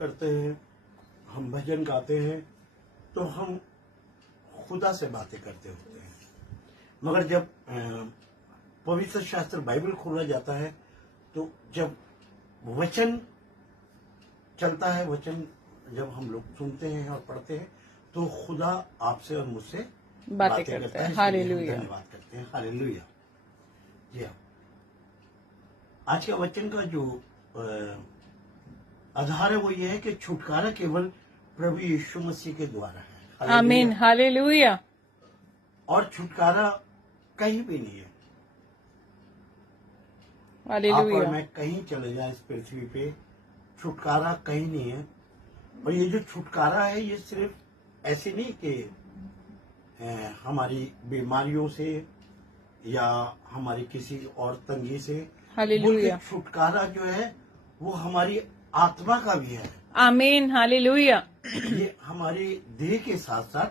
करते हैं, हम भजन गाते हैं, तो हम खुदा से बातें करते होते हैं। मगर जब पवित्र शास्त्र बाइबल खोला जाता है, तो जब वचन चलता है, वचन जब हम लोग सुनते हैं और पढ़ते हैं, तो खुदा आपसे और मुझसे बातें करता है। हालेलुया। धन्यवाद करते हैं। हालेलुया। जी हाँ, आज का वचन का जो आधार है वो ये है कि छुटकारा केवल प्रभु यीशु मसीह के द्वारा है। आमीन। हालेलुया। और छुटकारा कहीं भी नहीं है। आप और हालेलुया। मैं कहीं चले जाएं इस पृथ्वी पे, छुटकारा कहीं नहीं है। और ये जो छुटकारा है, ये सिर्फ ऐसे नहीं कि हमारी बीमारियों से या हमारी किसी और तंगी से, हालेलुया। बल्कि छुटकारा जो है वो हमारी आत्मा का भी है। आमीन। हालेलुया। ये हमारी देह के साथ साथ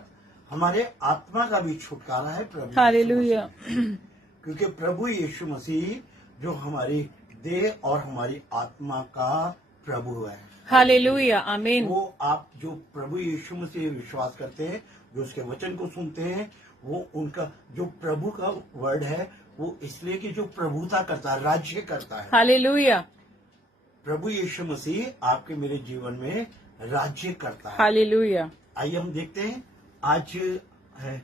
हमारे आत्मा का भी छुटकारा है प्रभु यीशु हालेलुया। मसीह। क्योंकि प्रभु यीशु मसीह जो हमारी देह और हमारी आत्मा का प्रभु है। हालेलुया। आमीन। वो आप जो प्रभु यीशु मसीह विश्वास करते हैं, जो उसके वचन को सुनते हैं, वो उनका जो प्रभु का वर्ड है, वो इसलिए कि जो प्रभुता करता है, राज्य करता है। हालेलुया। प्रभु यीशु मसीह आपके मेरे जीवन में राज्य करता है। हालेलुया। आइए हम देखते हैं, आज है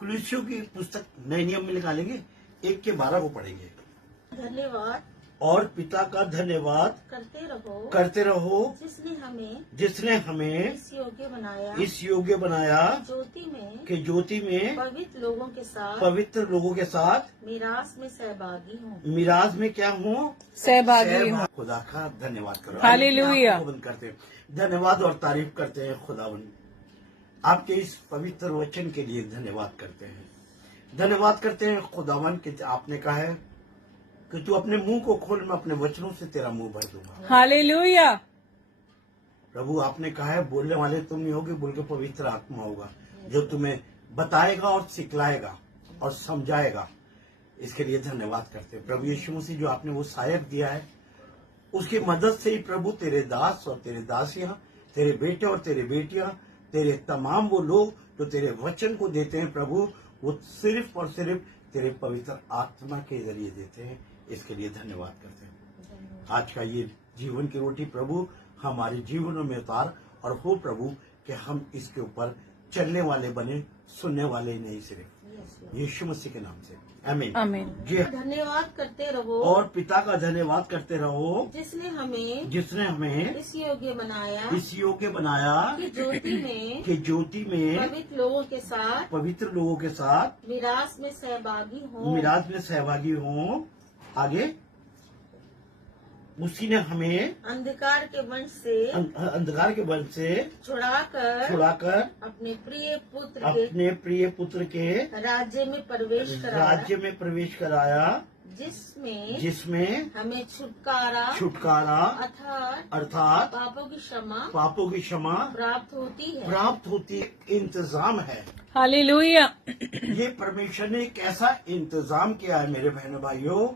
कुलुस्सियों की पुस्तक नए नियम में निकालेंगे, 1 के 12 को पढ़ेंगे। धन्यवाद और पिता का धन्यवाद करते रहो जिसने हमें इस योग्य बनाया इस योग्य बनाया कि ज्योति में पवित्र लोगों के साथ मीरास में सहभागी हूँ। मिराज में क्या हूँ, सहभागी हूँ। खुदा का धन्यवाद करो। हालेलुया। आइए, बंद करते हैं, धन्यवाद और तारीफ करते हैं खुदावन, आपके इस पवित्र वचन के लिए धन्यवाद करते हैं। धन्यवाद करते हैं खुदावन कि आपने कहा है कि तू अपने मुंह को खोल, मैं अपने वचनों से तेरा मुंह भर दूंगा। हालेलुया। प्रभु आपने कहा है बोलने वाले तुम नहीं होगे, बोल के पवित्र आत्मा होगा जो तुम्हें बताएगा और सिखलाएगा और समझाएगा। इसके लिए धन्यवाद करते हैं प्रभु यीशु मसीह, जो आपने वो सहायक दिया है, उसकी मदद से ही प्रभु तेरे दास और तेरे दासियां, तेरे बेटे और तेरे बेटियां, तेरे तमाम वो लोग जो तेरे वचन को देते हैं प्रभु, वो सिर्फ और सिर्फ तेरे पवित्र आत्मा के जरिए देते हैं। इसके लिए धन्यवाद करते हैं। आज का ये जीवन की रोटी प्रभु हमारे जीवनों में उतार, और हो प्रभु कि हम इसके ऊपर चलने वाले बने, सुनने वाले नहीं सिर्फ। यीशु मसीह के नाम से आमीन। आमीन। जी, धन्यवाद करते रहो और पिता का धन्यवाद करते रहो जिसने हमें इस योग्य बनाया कि ज्योति में पवित्र लोगों के साथ मीरास में सहभागी हूँ। आगे, उसी ने हमें अंधकार के वंश से छुड़ाकर अपने प्रिय पुत्र के राज्य में प्रवेश कराया, जिसमें हमें छुटकारा अर्थात पापों की क्षमा प्राप्त होती इंतजाम है। हालेलुया। ये परमेश्वर ने एक ऐसा इंतजाम किया है मेरे बहनों भाइयों,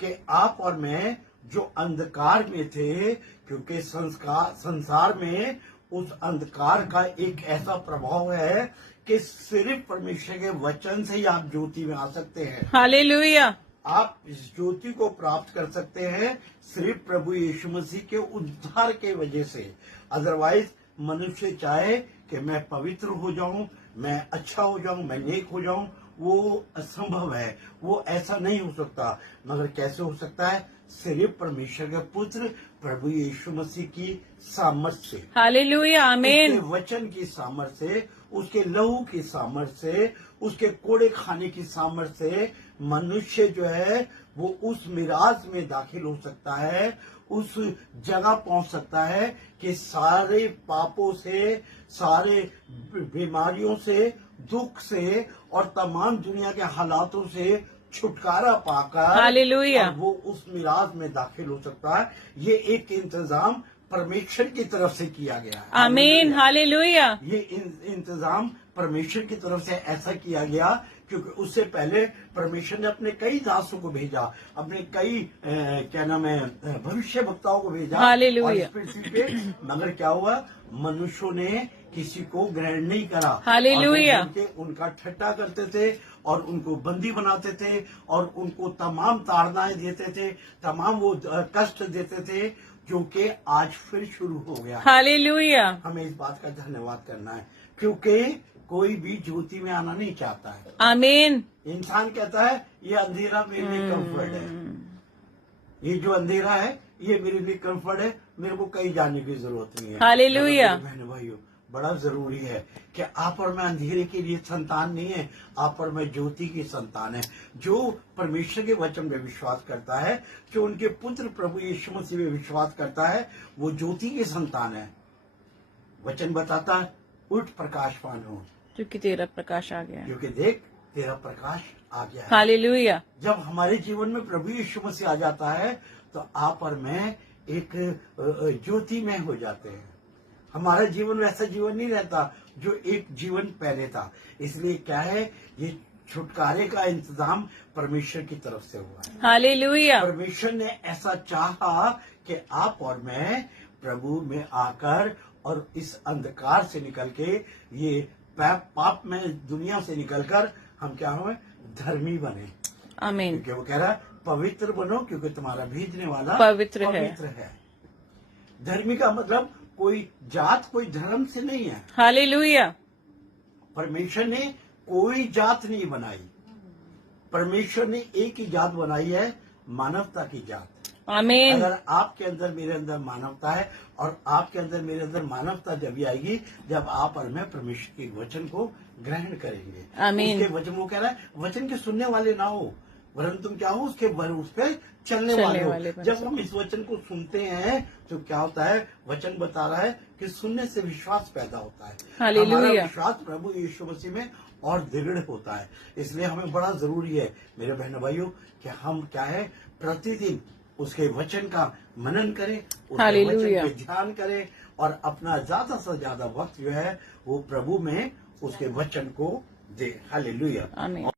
कि आप और मैं जो अंधकार में थे, क्योंकि संसार में उस अंधकार का एक ऐसा प्रभाव है कि सिर्फ परमेश्वर के वचन से ही आप ज्योति में आ सकते हैं। हालेलुया। आप इस ज्योति को प्राप्त कर सकते हैं सिर्फ प्रभु यीशु मसीह के उद्धार के वजह से। अदरवाइज मनुष्य चाहे कि मैं पवित्र हो जाऊं, मैं अच्छा हो जाऊं, मैं नेक हो जाऊं, वो असंभव है, वो ऐसा नहीं हो सकता। मगर कैसे हो सकता है? सिर्फ परमेश्वर के पुत्र प्रभु यीशु मसीह की सामर्थ्य से, हालेलुया। आमीन। उसके वचन की सामर्थ्य से, उसके लहू की सामर्थ्य से, उसके कोड़े खाने की सामर्थ्य से मनुष्य जो है वो उस मिराज में दाखिल हो सकता है, उस जगह पहुंच सकता है कि सारे पापों से, सारे बीमारियों से, दुख से और तमाम दुनिया के हालातों से छुटकारा पाकर हालेलुया वो उस मिराज में दाखिल हो सकता है। ये एक इंतजाम परमेश्वर की तरफ से किया गया है। आमीन। हालेलुया। ये इंतजाम परमेश्वर की तरफ से ऐसा किया गया क्योंकि उससे पहले परमेश्वर ने अपने कई दासों को भेजा, अपने कई क्या नाम है भविष्य वक्ताओं को भेजा हालेलुया। और इस पृथ्वी पे, मगर क्या हुआ, मनुष्यों ने किसी को ग्रहण नहीं करा। हालेलुया। और वो उनका ठट्टा करते थे और उनको बंदी बनाते थे और उनको तमाम ताड़नाएं देते थे, तमाम वो कष्ट देते थे, जो कि आज फिर शुरू हो गया। हालेलुया। हमें इस बात का धन्यवाद करना है, क्योंकि कोई भी ज्योति में आना नहीं चाहता है। आमीन। इंसान कहता है ये अंधेरा मेरे लिए कंफर्ट है, ये जो अंधेरा है ये मेरे लिए कंफर्ट है, मेरे को कहीं जाने की जरूरत नहीं है। हालेलुया। बहन भाइयों, बड़ा जरूरी है कि आप और मैं अंधेरे के लिए संतान नहीं है, आप और मैं ज्योति की संतान है। जो परमेश्वर के वचन में विश्वास करता है, जो उनके पुत्र प्रभु यीशु मसीह में विश्वास करता है, वो ज्योति की संतान है। वचन बताता है, उठ प्रकाशवान हो, क्योंकि तेरा प्रकाश आ गया। क्योंकि देख तेरा प्रकाश आ गया है। हालेलुया। जब हमारे जीवन में प्रभु यीशु मसीह आ जाता है तो आप और मैं एक ज्योति में हो जाते हैं। हमारा जीवन वैसा जीवन नहीं रहता जो एक जीवन पहले था। इसलिए क्या है, ये छुटकारे का इंतजाम परमेश्वर की तरफ से हुआ है। हालेलुया। परमेश्वर ने ऐसा चाहा कि आप और मैं प्रभु में आकर और इस अंधकार से निकल के, ये पाप में दुनिया से निकलकर हम क्या हुए, धर्मी बने। आमीन। क्योंकि वो कह रहा है पवित्र बनो, क्योंकि तुम्हारा भेजने वाला पवित्र है। धर्मी का मतलब कोई जात कोई धर्म से नहीं है। हालेलुया। परमेश्वर ने कोई जात नहीं बनाई, परमेश्वर ने एक ही जात बनाई है, मानवता की जात। आमीन। अगर आपके अंदर मेरे अंदर मानवता है, और आपके अंदर मेरे अंदर मानवता जब भी आएगी जब आप और मैं परमेश्वर के वचन को ग्रहण करेंगे। आमीन। उसके वचन, वो कह रहा है वचन के सुनने वाले ना हो, वरन तुम क्या हो, उसके उस पर चलने वाले हो। जब हम इस वचन को सुनते हैं तो क्या होता है, वचन बता रहा है कि सुनने से विश्वास पैदा होता है। हालेलुया। हमारा विश्वास प्रभु यीशु मसीह में और दृढ़ होता है। इसलिए हमें बड़ा जरूरी है मेरे बहनों भाइयों कि हम क्या है, प्रतिदिन उसके वचन का मनन करें, उसके वचन पे ध्यान करें और अपना ज्यादा से ज्यादा वक्त जो है वो प्रभु में उसके वचन को दे। हालेलुया। आमीन।